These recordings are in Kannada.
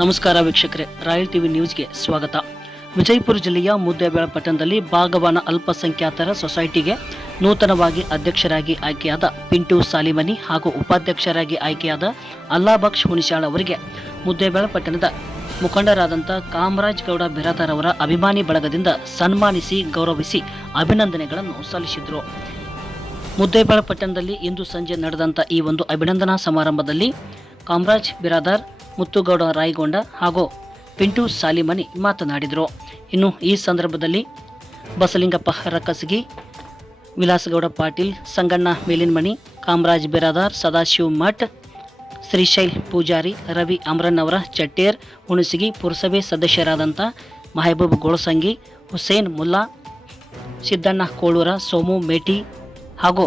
ನಮಸ್ಕಾರ ವೀಕ್ಷಕರೇ, ರಾಯಲ್ ಟಿವಿ ನ್ಯೂಸ್ಗೆ ಸ್ವಾಗತ. ವಿಜಯಪುರ ಜಿಲ್ಲೆಯ ಮುದ್ದೇಬೇಳ ಪಟ್ಟಣದಲ್ಲಿ ಭಾಗವಾನ ಅಲ್ಪಸಂಖ್ಯಾತರ ಸೊಸೈಟಿಗೆ ನೂತನವಾಗಿ ಅಧ್ಯಕ್ಷರಾಗಿ ಆಯ್ಕೆಯಾದ ಪಿಂಟು ಸಾಲಿಮನಿ ಹಾಗೂ ಉಪಾಧ್ಯಕ್ಷರಾಗಿ ಆಯ್ಕೆಯಾದ ಅಲ್ಲಾಬಕ್ಷ್ ಹುಣಿಶಾಳ್ ಅವರಿಗೆ ಮುದ್ದೇಬೇಳ ಪಟ್ಟಣದ ಮುಖಂಡರಾದಂಥ ಕಾಮರಾಜ್ ಗೌಡ ಬಿರಾದಾರ್ ಅವರ ಅಭಿಮಾನಿ ಬಳಗದಿಂದ ಸನ್ಮಾನಿಸಿ, ಗೌರವಿಸಿ ಅಭಿನಂದನೆಗಳನ್ನು ಸಲ್ಲಿಸಿದರು. ಮುದ್ದೇಬೇಳ ಪಟ್ಟಣದಲ್ಲಿ ಇಂದು ಸಂಜೆ ನಡೆದಂಥ ಈ ಒಂದು ಅಭಿನಂದನಾ ಸಮಾರಂಭದಲ್ಲಿ ಕಾಮರಾಜ್ ಬಿರಾದಾರ್ ಮುತ್ತುಗೌಡ ರಾಯಗೊಂಡ ಹಾಗೂ ಪಿಂಟು ಸಾಲಿಮನಿ ಮಾತನಾಡಿದರು. ಇನ್ನು ಈ ಸಂದರ್ಭದಲ್ಲಿ ಬಸಲಿಂಗಪ್ಪ ರಕ್ಕಸಗಿ, ವಿಲಾಸಗೌಡ ಪಾಟೀಲ್, ಸಂಗಣ್ಣ ಮೇಲಿನಮಣಿ, ಕಾಮರಾಜ್ ಬಿರಾದಾರ್, ಸದಾಶಿವ್ ಮಠ್, ಶ್ರೀಶೈಲ್ ಪೂಜಾರಿ ರವಿ ಅಮರನ್ನವರ ಚಟ್ಟೇರ್, ಹುಣಸಗಿ ಪುರಸಭೆ ಸದಸ್ಯರಾದಂಥ ಮಹಬೂಬ್ ಗೋಳಸಂಗಿ, ಹುಸೇನ್ ಮುಲ್ಲಾ, ಸಿದ್ದಣ್ಣ ಕೋಳೂರ, ಸೋಮು ಮೇಟಿ ಹಾಗೂ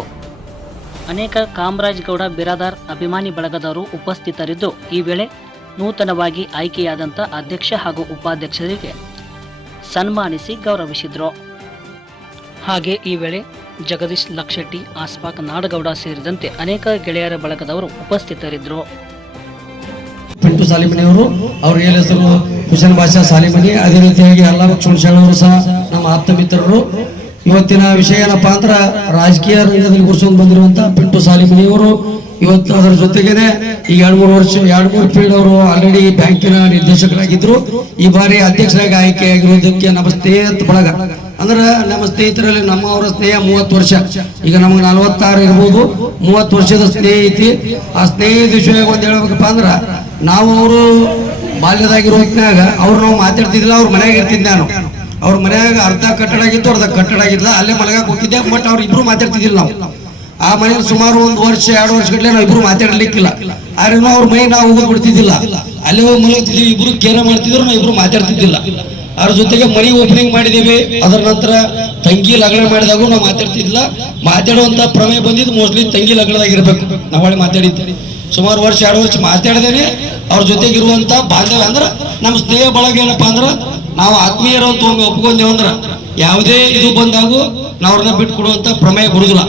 ಅನೇಕ ಕಾಮರಾಜ್ ಗೌಡ ಬಿರಾದಾರ್ ಅಭಿಮಾನಿ ಬಳಗದವರು ಉಪಸ್ಥಿತರಿದ್ದು, ಈ ವೇಳೆ ನೂತನವಾಗಿ ಆಯ್ಕೆಯಾದಂಥ ಅಧ್ಯಕ್ಷ ಹಾಗೂ ಉಪಾಧ್ಯಕ್ಷರಿಗೆ ಸನ್ಮಾನಿಸಿ ಗೌರವಿಸಿದರು. ಹಾಗೆ ಈ ವೇಳೆ ಜಗದೀಶ್ ಲಕ್ಷಟ್ಟಿ, ಆಸ್ಪಾಕ್ ನಾಡಗೌಡ ಸೇರಿದಂತೆ ಅನೇಕ ಗೆಳೆಯರ ಬಳಗದವರು ಉಪಸ್ಥಿತರಿದ್ದರು ಪಿಂಟು ಸಾಲಿಮನಿಯವರು, ಅವ್ರ ಏನ್ ಹೆಸರು ಹುಸೇನ್ ಬಾಷಾ ಸಾಲಿಮನಿ, ಅದೇ ರೀತಿಯಾಗಿ ಅಲ್ಲಾ ಹುಣಸೇಣ್ ಅವರು ಸಹ ನಮ್ಮ ಆಪ್ತ ಮಿತ್ರರು. ಇವತ್ತಿನ ವಿಷಯ ಏನಪ್ಪಾ ಅಂದ್ರ ರಾಜಕೀಯ ರಂಗದಲ್ಲಿ ಗುರುಸ್ಕೊಂಡು ಬಂದಿರುವಂತ ಪಿಂಟು ಸಾಲಿಮನಿಯವರು ಇವತ್ತು ಅದರ ಜೊತೆಗೇನೆ ಈಗ ಎರಡ್ ಮೂರು ವರ್ಷ, ಎರಡ್ ಮೂರು ಪೀರಿಯಡ್ ಅವರು ಆಲ್ರೆಡಿ ಬ್ಯಾಂಕಿನ ನಿರ್ದೇಶಕರಾಗಿದ್ರು. ಈ ಬಾರಿ ಅಧ್ಯಕ್ಷರಾಗಿ ಆಯ್ಕೆಯಾಗಿರುವುದಕ್ಕೆ ನಮ್ಮ ಸ್ನೇಹಿತ ಬಳಗ. ಅಂದ್ರ ನಮ್ಮ ಸ್ನೇಹಿತರಲ್ಲಿ ನಮ್ಮ ಅವರ ಸ್ನೇಹ ಮೂವತ್ತು ವರ್ಷ. ಈಗ ನಮ್ಗೆ ನಲವತ್ತಾರು ಇರ್ಬೋದು. ಮೂವತ್ತು ವರ್ಷದ ಸ್ನೇಹಿತಿ. ಆ ಸ್ನೇಹಿತ ವಿಷಯ ಒಂದ್ ಹೇಳ್ಬೇಕಪ್ಪ ಅಂದ್ರ ನಾವು ಅವರು ಬಾಲ್ಯದಾಗಿರೋ ಹೊತ್ತಿನಾಗ ಅವ್ರು ನಾವು ಮಾತಾಡ್ತಿದ್ದಿಲ್ಲ, ಅವ್ರ ಮನ್ಯಾಗ ಇರ್ತಿದ್ದೆ ನಾನು. ಅವ್ರ ಮನ್ಯಾಗ ಅರ್ಧ ಕಟ್ಟಡ ಆಗಿತ್ತು, ಅರ್ಧ ಕಟ್ಟಡ ಆಗಿಲ್ಲ ಅಲ್ಲೇ ಮಲಗಕ್ಕೆ ಹೋಗಿದ್ದೆ ಬಟ್ ಅವ್ರು ಇಬ್ರು ಮಾತಾಡ್ತಿದ್ದಿಲ್ಲ ನಾವು. ಆ ಮನೇಲಿ ಸುಮಾರು ಒಂದು ವರ್ಷ, ಎರಡು ವರ್ಷಗಟ್ಟಲೆ ನಾವು ಇಬ್ರು ಮಾತಾಡ್ಲಿಕ್ಕಿಲ್ಲ. ಆದ್ರೆ ಅವ್ರ ಮೈ ನಾವು ಹೋಗಿ ಬಿಡ್ತಿದ್ದಿಲ್ಲ. ಅಲ್ಲೇ ಹೋಗಿ ಮಲಗ್ತಿದ್ವಿ, ಇಬ್ರು ಕೇರ ಮಾಡ್ತಿದ್ರು, ನಾವು ಇಬ್ರು ಮಾತಾಡ್ತಿದ್ದಿಲ್ಲ. ಅವ್ರ ಜೊತೆಗೆ ಮನೆ ಓಪನಿಂಗ್ ಮಾಡಿದೀವಿ. ಅದರ ನಂತರ ತಂಗಿ ಲಗ್ನ ಮಾಡಿದಾಗೂ ನಾವು ಮಾತಾಡ್ತಿದ್ದಿಲ್ಲ. ಮಾತಾಡುವಂತ ಪ್ರಮೇಯ ಬಂದಿದ್ದು ಮೋಸ್ಟ್ಲಿ ತಂಗಿ ಲಗ್ನದಾಗಿರ್ಬೇಕು. ನಾವು ಹೊಳೆ ಮಾತಾಡಿದ್ದೆ. ಸುಮಾರು ವರ್ಷ, ಎರಡು ವರ್ಷ ಮಾತಾಡ್ದೇನೆ, ಅವ್ರ ಜೊತೆಗೆ ಇರುವಂತ ಬಾಂಧವ್ಯ ಅಂದ್ರ ನಮ್ಮ ಸ್ನೇಹ ಬಳಗ ಏನಪ್ಪಾ ಅಂದ್ರ ನಾವು ಆತ್ಮೀಯರು ಅಂತ ಒಮ್ಮೆ ಒಪ್ಕೊಂಡೇವು ಅಂದ್ರೆ ಯಾವುದೇ ಇದು ಬಂದಾಗೂ ನಾವ್ರನ್ನ ಬಿಟ್ಟು ಪ್ರಮೇಯ ಬರುದಿಲ್ಲ.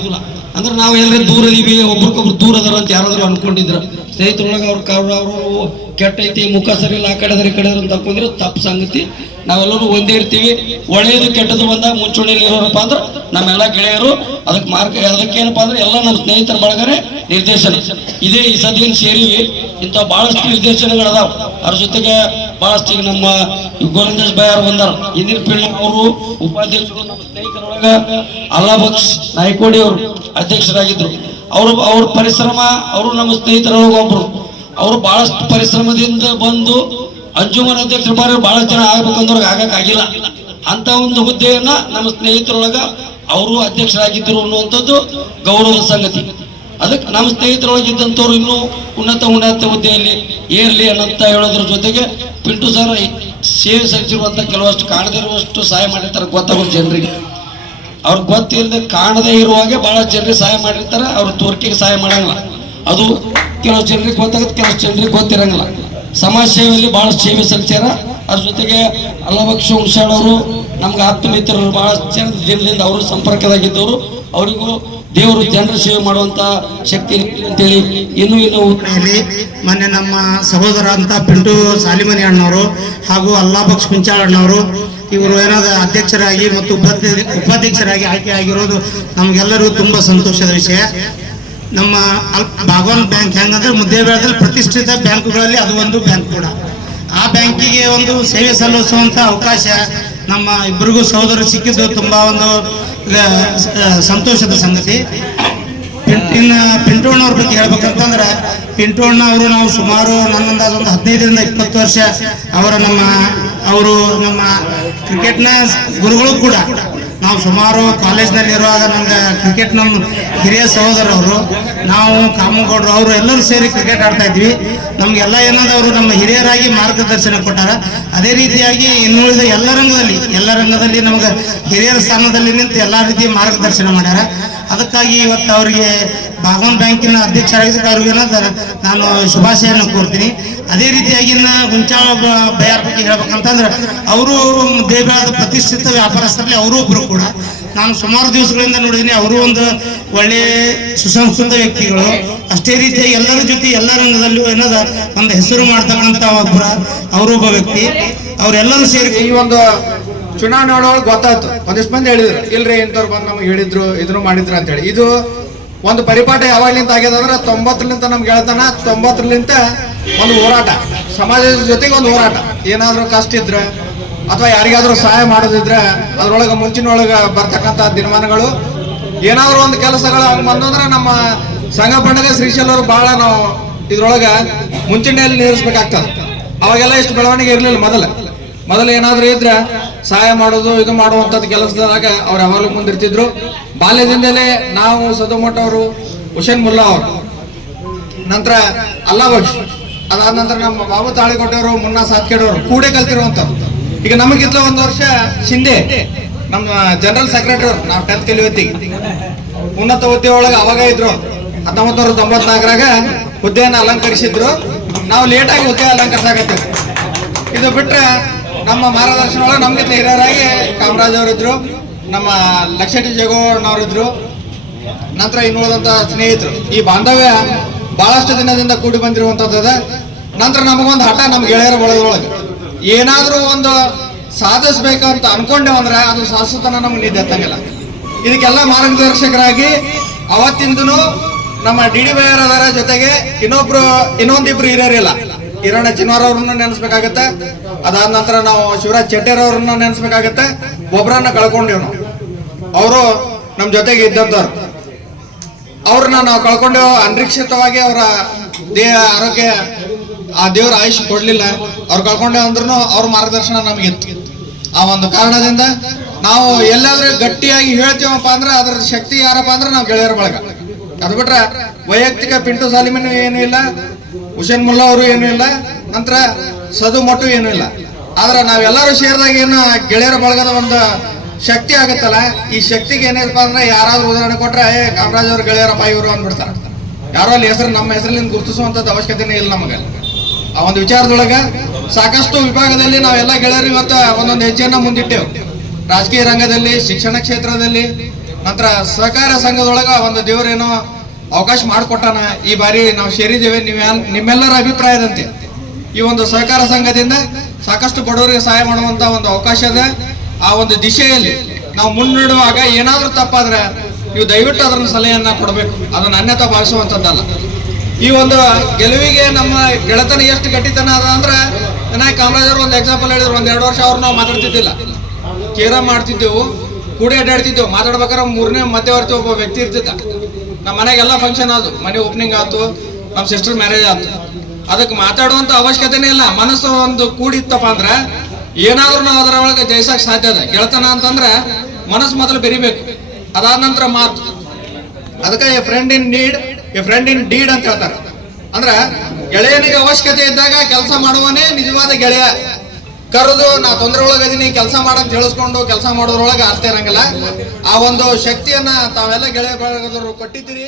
ಅಂದ್ರೆ ನಾವು ಎಲ್ಲರೂ ದೂರ ಇದೀವಿ, ಒಬ್ರಿಗೊಬ್ರು ದೂರ ಅದಾರ ಅಂತ ಯಾರಾದ್ರೂ ಅನ್ಕೊಂಡಿದ್ರ. ಸ್ನೇಹಿತರೊಳಗೆ ಅವ್ರ ಅವ್ರ ಅವರು ಕೆಟ್ಟ ಐತಿ, ಮುಖ ಸರಿ ಇಲ್ಲ, ಆ ಕಡೆ ಈ ಕಡೆ ಅಂತ ಅನ್ಕೊಂಡಿರೋ, ತಪ್ಪು ಸಂಗತಿ. ನಾವೆಲ್ಲರೂ ಒಂದೇ ಇರ್ತೀವಿ. ಒಳ್ಳೆಯದು ಕೆಟ್ಟದ್ದು ಬಂದಾಗ ಮುಂಚೂಣಿಯಲ್ಲಿ ಇರೋರಪ್ಪ ಅಂದ್ರೆ ನಮ್ಮೆಲ್ಲ ಗೆಳೆಯರು, ಅದಕ್ಕೆ ಮಾರ್ಗ ಅದಕ್ಕೇನಪ್ಪ ಅಂದ್ರೆ ಎಲ್ಲ ನಮ್ಮ ಸ್ನೇಹಿತರ ಬಳಗನೆ ನಿರ್ದೇಶನ. ಇದೇ ಈ ಸದ್ಯ ಸೇರಿವಿ ಇಂಥ ಬಹಳಷ್ಟು ನಿರ್ದೇಶನಗಳದಾವ. ಅದ್ರ ಜೊತೆಗೆ ಭಾಳಷ್ಟು ಈಗ ನಮ್ಮ ಗೋವಿಂದೇಶ್ ಬಾಯ್ ಬಂದಾರ. ಇಂದಿನ ಪೀಳಿಗೆ ಅವರು ಉಪಾಧ್ಯಕ್ಷರು ನಮ್ಮ ಸ್ನೇಹಿತರೊಳಗ ಅಲ್ಲಾಬಕ್ಷ್ ನಾಯ್ಕೋಡಿ ಅವರು ಅಧ್ಯಕ್ಷರಾಗಿದ್ರು. ಅವರು, ಅವ್ರ ಪರಿಶ್ರಮ, ಅವರು ನಮ್ಮ ಸ್ನೇಹಿತರೊಳಗೆ ಒಬ್ಬರು ಅವರು ಬಹಳಷ್ಟು ಪರಿಶ್ರಮದಿಂದ ಬಂದು ಅಂಜುಮನ್ ಅಧ್ಯಕ್ಷರು ಬಾರಿ ಬಹಳ ಜನ ಅಂದ್ರೆ ಆಗಕ್ಕಾಗಿಲ್ಲ. ಅಂತ ಒಂದು ಹುದ್ದೆಯನ್ನ ನಮ್ಮ ಸ್ನೇಹಿತರೊಳಗ ಅವರು ಅಧ್ಯಕ್ಷರಾಗಿದ್ದರು ಅನ್ನುವಂಥದ್ದು ಗೌರವದ ಸಂಗತಿ. ಅದಕ್ಕೆ ನಮ್ಮ ಸ್ನೇಹಿತರೊಳಗೆ ಇದ್ದಂಥವ್ರು ಇನ್ನೂ ಉನ್ನತ ಉನ್ನತ ಹುದ್ದೆಯಲ್ಲಿ ಏರ್ಲಿ ಅನ್ನಂತ ಹೇಳೋದ್ರ ಜೊತೆಗೆ ಪಿಂಟು ಸರ್ ಸೇವೆ ಸಲ್ಲಿಸಿರುವಂಥ ಕೆಲವಷ್ಟು ಕಾಣದಿರುವಷ್ಟು ಸಹಾಯ ಮಾಡಿರ್ತಾರೆ, ಗೊತ್ತಾಗೋದು ಜನರಿಗೆ. ಅವ್ರಿಗೆ ಗೊತ್ತಿಲ್ಲದೆ ಕಾಣದೇ ಇರುವಾಗ ಬಹಳ ಜನರಿಗೆ ಸಹಾಯ ಮಾಡಿರ್ತಾರೆ, ಅವ್ರ ತೋರಿಕೆಗೆ ಸಹಾಯ ಮಾಡಂಗಿಲ್ಲ. ಅದು ಕೆಲವು ಜನರಿಗೆ ಗೊತ್ತಾಗುತ್ತೆ, ಕೆಲವು ಜನರಿಗೆ ಗೊತ್ತಿರಂಗಿಲ್ಲ. ಸಮಾಜ ಸೇವೆಯಲ್ಲಿ ಬಹಳ ಸೇವೆ ಸಲ್ಲಿಸ್ಯಾರ ಅದ್ರ ಜೊತೆಗೆ ಅಲ್ಲಭಕ್ಷ ಹುಷಾಳವರು ನಮ್ಗೆ ಆತ್ಮಮಿತ್ರರು ಭಾಳ ಜನ ದಿನದಿಂದ ಅವರು ಸಂಪರ್ಕದಾಗಿದ್ದವರು. ಅವರಿಗೂ ದೇವರು ಜನರ ಸೇವೆ ಮಾಡುವಂತ ಶಕ್ತಿ ಅಂತೇಳಿ ಇನ್ನೂ ಇನ್ನೂ ಮೊನ್ನೆ ನಮ್ಮ ಸಹೋದರ ಅಂತ ಪಿಂಟು ಸಾಲಿಮನಿ ಅಣ್ಣವರು ಹಾಗೂ ಅಲ್ಲಾಬಕ್ಷ್ ಕುಂಚಾಳ ಅಣ್ಣವರು, ಇವರು ಏನಾದ ಅಧ್ಯಕ್ಷರಾಗಿ ಮತ್ತು ಉಪಾಧ್ಯ- ಉಪಾಧ್ಯಕ್ಷರಾಗಿ ಆಯ್ಕೆ ಆಗಿರೋದು ನಮಗೆಲ್ಲರಿಗೂ ತುಂಬಾ ಸಂತೋಷದ ವಿಷಯ. ನಮ್ಮ ಭಾಗವನ್ ಬ್ಯಾಂಕ್ ಹೆಂಗಂದ್ರೆ ಮುದ್ದೇಬೇಳದಲ್ಲಿ ಪ್ರತಿಷ್ಠಿತ ಬ್ಯಾಂಕುಗಳಲ್ಲಿ ಅದು ಒಂದು ಬ್ಯಾಂಕ್ ಕೂಡ. ಆ ಬ್ಯಾಂಕಿಗೆ ಒಂದು ಸೇವೆ ಸಲ್ಲಿಸುವಂತ ಅವಕಾಶ ನಮ್ಮ ಇಬ್ಬರಿಗೂ ಸಹೋದರರು ಸಿಕ್ಕಿದ್ದು ತುಂಬಾ ಒಂದು ಸಂತೋಷದ ಸಂಗತಿ. ಇನ್ನು ಪಿಂಟೋಣ್ಣ ಪಿಂಟೋಣ್ಣವ್ರ ಬಗ್ಗೆ ಹೇಳ್ಬೇಕಂತಂದ್ರೆ ಪಿಂಟೋಣ್ಣ ಅವರು ನಾವು ಸುಮಾರು ನನ್ನ ಅಂದಾಜು ಒಂದು ಹದಿನೈದರಿಂದ ಇಪ್ಪತ್ತು ವರ್ಷ ಅವರ ನಮ್ಮ, ಅವರು ನಮ್ಮ ಕ್ರಿಕೆಟ್ನ ಗುರುಗಳು ಕೂಡ. ನಾವು ಸುಮಾರು ಕಾಲೇಜ್ನಲ್ಲಿರುವಾಗ ನಮ್ಗೆ ಕ್ರಿಕೆಟ್ ನಮ್ಮ ಹಿರಿಯ ಸಹೋದರವರು ನಾವು ಕಾಮಗೌಡರು ಅವರು ಎಲ್ಲರೂ ಸೇರಿ ಕ್ರಿಕೆಟ್ ಆಡ್ತಾ ಇದ್ವಿ. ನಮಗೆಲ್ಲ ಏನಾದವರು ನಮ್ಮ ಹಿರಿಯರಾಗಿ ಮಾರ್ಗದರ್ಶನ ಕೊಟ್ಟಾರ. ಅದೇ ರೀತಿಯಾಗಿ ಇನ್ನುಳಿದ ಎಲ್ಲ ರಂಗದಲ್ಲಿ ಎಲ್ಲ ರಂಗದಲ್ಲಿ ನಮ್ಗೆ ಹಿರಿಯರ ಸ್ಥಾನದಲ್ಲಿ ನಿಂತು ಎಲ್ಲ ರೀತಿ ಮಾರ್ಗದರ್ಶನ ಮಾಡ್ಯಾರ. ಅದಕ್ಕಾಗಿ ಇವತ್ತು ಅವರಿಗೆ ಭಾಗವನ್ ಬ್ಯಾಂಕಿನ ಅಧ್ಯಕ್ಷರಾಗಿದ್ದಕ್ಕೆ ಅವ್ರಿಗೆ ನಾನು ಶುಭಾಶಯನ ಕೋರ್ತೀನಿ. ಅದೇ ರೀತಿಯಾಗಿ ಗುಂಚಾಳ ಬಯಾರ್ ಬಗ್ಗೆ ಹೇಳ್ಬೇಕಂತಂದ್ರೆ, ಅವರು ದೇವಾಲಯದ ಪ್ರತಿಷ್ಠಿತ ವ್ಯಾಪಾರಸ್ಥರಲ್ಲಿ ಅವರು ಒಬ್ಬರು ಕೂಡ. ನಾನು ಸುಮಾರು ದಿವಸಗಳಿಂದ ನೋಡಿದ್ದೀನಿ ಅವರು ಒಂದು ಒಳ್ಳೆ ಸುಸಂಸ್ಕೃತ ವ್ಯಕ್ತಿಗಳು. ಅಷ್ಟೇ ರೀತಿಯಾಗಿ ಎಲ್ಲರ ಜೊತೆ ಎಲ್ಲ ರಂಗದಲ್ಲೂ ಏನದ, ಒಂದು ಹೆಸರು ಮಾಡ್ತಕ್ಕಂಥ ಒಬ್ಬರ ಒಬ್ಬ ವ್ಯಕ್ತಿ. ಅವರೆಲ್ಲರೂ ಸೇರಿ ಈ ಒಂದು ಚುನಾವಣೆ ಒಳಗೆ ಗೊತ್ತಾಯ್ತು. ಒಂದಿಷ್ಟು ಮಂದಿ ಹೇಳಿದ್ರು, ಇಲ್ರಿ ಇಂಥವ್ರು ಬಂದು ನಮ್ಗೆ ಹೇಳಿದ್ರು ಇದನ್ನು ಮಾಡಿದ್ರು ಅಂತ ಹೇಳಿ ಇದು ಒಂದು ಪರಿಪಾಠ ಯಾವಾಗ್ಲಿಂದ ಆಗ್ಯದ ಅಂದ್ರೆ ತೊಂಬತ್ತರಿಂದ ನಮ್ಗೆ ಹೇಳ್ತಾನ ತೊಂಬತ್ತರಿಂದ ಒಂದು ಹೋರಾಟ. ಸಮಾಜದ ಜೊತೆಗೆ ಒಂದು ಹೋರಾಟ. ಏನಾದರೂ ಕಷ್ಟ ಇದ್ರೆ ಅಥವಾ ಯಾರಿಗಾದ್ರೂ ಸಹಾಯ ಮಾಡೋದಿದ್ರೆ ಅದ್ರೊಳಗೆ ಮುಂಚಿನೊಳಗೆ ಬರ್ತಕ್ಕಂಥ ದಿನಮಾನಗಳು. ಏನಾದರೂ ಒಂದು ಕೆಲಸಗಳು ಬಂದಂದ್ರೆ ನಮ್ಮ ಸಂಘ ಪಂಡಗ ಶ್ರೀಶೈಲ್ ಅವರು ಬಹಳ ನಾವು ಇದ್ರೊಳಗೆ ಮುಂಚೂಣಿಯಲ್ಲಿ ನಿರ್ಸ್ಬೇಕಾಗ್ತದೆ ಅವಾಗೆಲ್ಲ ಇಷ್ಟು ಬೆಳವಣಿಗೆ ಇರಲಿಲ್ಲ ಮೊದಲ. ಮೊದಲು ಏನಾದರೂ ಇದ್ರೆ ಸಹಾಯ ಮಾಡೋದು, ಇದು ಮಾಡುವಂಥದ್ದು ಕೆಲಸದಾಗ ಅವ್ರು ಯಾವಾಗಲೂ ಮುಂದಿರ್ತಿದ್ರು. ಬಾಲ್ಯದಿಂದಲೇ ನಾವು ಸದುಮಠ ಅವರು, ಹುಸೇನ್ ಮುಲ್ಲಾ ಅವರು, ನಂತರ ಅಲ್ಲಾ ಅದಾದ ನಂತರ ನಮ್ಮ ಬಾಬು ತಾಳಿಕೊಟ್ಟವರು ಮುನ್ನಾ ಸಾತ್ಕೇಡವರು ಕೂಡೆ ಕಲ್ತಿರುವಂಥವ್ರು ಈಗ ನಮಗಿದ್ಲ ಒಂದು ವರ್ಷ ಶಿಂದೆ ನಮ್ಮ ಜನರಲ್ ಸೆಕ್ರೆಟರಿ ಅವರು, ನಾವು ಟೆಂತ್ ಕಲಿಯುವತ್ತಿಗೆ. ಉನ್ನತ ಹುದ್ದೆ ಒಳಗೆ ಅವಾಗ ಇದ್ರು ಹತ್ತೊಂಬತ್ತು ನೂರ ತೊಂಬತ್ನಾಲ್ಕರಾಗ ಹುದ್ದೆಯನ್ನು ಅಲಂಕರಿಸಿದ್ರು. ನಾವು ಲೇಟಾಗಿ ಹುದ್ದೆ ಅಲಂಕರಿಸಾಗತ್ತೆ ಇದು ಬಿಟ್ರೆ ನಮ್ಮ ಮಾರ್ಗದರ್ಶನ ಒಳಗೆ ನಮ್ಗೆ ಹಿರಿಯರಾಗಿ ಕಾಮರಾಜ್ ಅವರಿದ್ರು, ನಮ್ಮ ಲಕ್ಷಟಿ ಜಗೋಣ್ಣವರಿದ್ರು ನಂತರ ಇನ್ನುಳಿದಂತ ಸ್ನೇಹಿತರು. ಈ ಬಾಂಧವ್ಯ ಬಹಳಷ್ಟು ದಿನದಿಂದ ಕೂಡಿ ಬಂದಿರುವಂತದ್ದು ಅದ ನಂತರ ನಮಗೊಂದು ಹಠ ನಮ್ಮ ಗೆಳೆಯರ ಬಳಗದೊಳಗೆ. ಏನಾದ್ರೂ ಒಂದು ಸಾಧಿಸ್ಬೇಕಂತ ಅನ್ಕೊಂಡೇವು ಅಂದ್ರೆ ಅದು ಸಾಧಿಸುತ್ತಾನ ನಮ್ಗೆ ನಿದ್ದೆ ಎತ್ತಂಗಿಲ್ಲ ಇದಕ್ಕೆಲ್ಲ ಮಾರ್ಗದರ್ಶಕರಾಗಿ ಅವತ್ತಿಂದನು ನಮ್ಮ ಡಿ ಡಿ ಬೈಯರ್ ಅದರ ಜೊತೆಗೆ ಇನ್ನೊಬ್ರು, ಇನ್ನೊಂದಿಬ್ರು ಹಿರಿಯರಿಲ್ಲ. ಹಿರಣ್ಣ ಚಿನ್ನವರ್ ಅವ್ರನ್ನ ನೆನೆಸ್ಬೇಕಾಗತ್ತೆ. ಅದಾದ ನಂತರ ನಾವು ಶಿವರಾಜ್ ಚೆಟ್ಟೇರ್ ಅವ್ರನ್ನ ನೆನೆಸ್ಬೇಕಾಗತ್ತೆ. ಒಬ್ಬರನ್ನ ಕಳ್ಕೊಂಡೇವ್ ನಾವು. ಅವರು ನಮ್ಮ ಜೊತೆಗೆ ಇದ್ದಂಥವ್ರು ಅವ್ರನ್ನ ನಾವು ಕಳ್ಕೊಂಡೇವು ಅನಿರೀಕ್ಷಿತವಾಗಿ ಅವರ ದೇಹ ಆರೋಗ್ಯ, ಆ ದೇವ್ರ ಆಯುಷ್ ಕೊಡ್ಲಿಲ್ಲ. ಅವ್ರು ಕಳ್ಕೊಂಡೇವು ಅಂದ್ರೂ ಅವ್ರ ಮಾರ್ಗದರ್ಶನ ಇತ್ತು ಆ ಒಂದು ಕಾರಣದಿಂದ ನಾವು ಎಲ್ಲಾದ್ರೂ ಗಟ್ಟಿಯಾಗಿ ಹೇಳ್ತೀವಪ್ಪ ಅಂದ್ರೆ ಅದ್ರ ಶಕ್ತಿ ಯಾರಪ್ಪ ಅಂದ್ರೆ ನಾವು ಗೆಳೆಯರ ಬಳಗ. ಅದು ಬಿಟ್ರೆ ವೈಯಕ್ತಿಕ ಪಿಂಟು ಸಾಲಿಮಿನ ಏನು ಇಲ್ಲ. ಹುಸೇನ್ ಮುಲ್ಲಾ ಅವರು ಏನೂ ಇಲ್ಲ. ನಂತರ ಸದು ಮಟ್ಟು ಏನೂ ಇಲ್ಲ. ಆದ್ರೆ ನಾವೆಲ್ಲರೂ ಸೇರಿದಾಗ ಏನು ಗೆಳೆಯರ ಬಳಗದ ಒಂದು ಶಕ್ತಿ ಆಗುತ್ತಲ್ಲ. ಈ ಶಕ್ತಿಗೆ ಏನಪ್ಪ ಅಂದ್ರೆ ಯಾರಾದ್ರೂ ಉದಾಹರಣೆ ಕೊಟ್ರೆ, ಏ, ಕಾಮರಾಜ್ ಅವ್ರ ಗೆಳೆಯರಪ್ಪ ಇವರು ಅಂದ್ಬಿಡ್ತಾರೆ. ಯಾರೋ ಅಲ್ಲಿ ಹೆಸರು, ನಮ್ಮ ಹೆಸರಿನಿಂದ ಗುರುತಿಸುವಂತದ್ದು ಅವಶ್ಯಕತೆನೇ ಇಲ್ಲ ನಮಗೆ. ಆ ಒಂದು ವಿಚಾರದೊಳಗ ಸಾಕಷ್ಟು ವಿಭಾಗದಲ್ಲಿ ನಾವೆಲ್ಲ ಗೆಳೆಯರು ಇವತ್ತು ಒಂದೊಂದು ಹೆಜ್ಜೆಯನ್ನ ಮುಂದಿಟ್ಟೆವು. ರಾಜಕೀಯ ರಂಗದಲ್ಲಿ, ಶಿಕ್ಷಣ ಕ್ಷೇತ್ರದಲ್ಲಿ, ನಂತರ ಸಹಕಾರ ಸಂಘದೊಳಗ ಒಂದು ದೇವರೇನೋ ಅವಕಾಶ ಮಾಡಿಕೊಟ್ಟಾನ ಈ ಬಾರಿ ನಾವು ಸೇರಿದ್ದೇವೆ. ನೀವು ನಿಮ್ಮೆಲ್ಲರ ಅಭಿಪ್ರಾಯದಂತೆ ಈ ಒಂದು ಸಹಕಾರ ಸಂಘದಿಂದ ಸಾಕಷ್ಟು ಬಡವರಿಗೆ ಸಹಾಯ ಮಾಡುವಂತ ಒಂದು ಅವಕಾಶ ಇದೆ. ಆ ಒಂದು ದಿಶೆಯಲ್ಲಿ ನಾವು ಮುನ್ನಡೆಯುವಾಗ ಏನಾದರೂ ತಪ್ಪಾದ್ರೆ ನೀವು ದಯವಿಟ್ಟು ಅದರ ಸಲಹೆಯನ್ನ ಕೊಡಬೇಕು. ಅದನ್ನು ಅನ್ಯತಾ ಭಾವಿಸುವಂತದ್ದಲ್ಲ. ಈ ಒಂದು ಗೆಲುವಿಗೆ ನಮ್ಮ ಗೆಳೆತನ ಎಷ್ಟು ಗಟ್ಟಿತನ ಅದ ಅಂದ್ರೆ ವಿನಾಯಕ್ ಕಾಮರಾಜ್ ಅವರು ಒಂದು ಎಕ್ಸಾಂಪಲ್ ಹೇಳಿದ್ರು. ಒಂದ್ ಎರಡು ವರ್ಷ ಅವ್ರು ನಾವು ಮಾತಾಡ್ತಿದ್ದಿಲ್ಲ. ಕೇರ ಮಾಡ್ತಿದ್ದೆವು. ಕೂಡಿ ಅಡ್ಡಾಡ್ತಿದ್ದೆವು. ಮಾತಾಡ್ಬೇಕಾದ್ರೆ ಮೂರನೇ ಮಧ್ಯವರ್ತಿ ಒಬ್ಬ ವ್ಯಕ್ತಿ ಇರ್ತಿದ್ದ. ನಮ್ಮ ಮನೆಗೆಲ್ಲ ಫಂಕ್ಷನ್ ಆದವು ಮನೆ ಓಪನಿಂಗ್ ಆಯ್ತು, ನಮ್ಮ ಸಿಸ್ಟರ್ ಮ್ಯಾರೇಜ್ ಆಯ್ತು. ಅದಕ್ಕೆ ಮಾತಾಡುವಂಥ ಅವಶ್ಯಕತೆನೇ ಇಲ್ಲ. ಮನಸ್ಸು ಒಂದು ಕೂಡಿತ್ತಪ್ಪ ಅಂದ್ರೆ ಏನಾದ್ರೂ ನಾವು ಅದರ ಒಳಗೆ ಜಯಿಸಕ್ ಸಾಧ್ಯ ಅದ. ಗೆಳತನ ಅಂತಂದ್ರೆ ಮನಸ್ಸು ಮೊದಲು ಬೆರಿಬೇಕು. ಅದಾದ ನಂತರ ಮಾತು. ಅದಕ್ಕೆ a friend in need a friend in deed ಅಂತ ಹೇಳ್ತಾರೆ. ಅಂದ್ರೆ ಗೆಳೆಯನಿಗೆ ಅವಶ್ಯಕತೆ ಇದ್ದಾಗ ಕೆಲಸ ಮಾಡುವನೇ ನಿಜವಾದ ಗೆಳೆಯ. ಕರೆದು ನಾ ತೊಂದರೆ ಒಳಗದೀನಿ ಕೆಲಸ ಮಾಡಕ್ ತಿಳಿಸ್ಕೊಂಡು ಕೆಲಸ ಮಾಡೋದ್ರೊಳಗೆ ಅರ್ಥ ಇರಂಗಿಲ್ಲ. ಆ ಒಂದು ಶಕ್ತಿಯನ್ನ ತಾವೆಲ್ಲ ಗೆಳೆಯ ಕೊಟ್ಟಿದ್ದೀರಿ.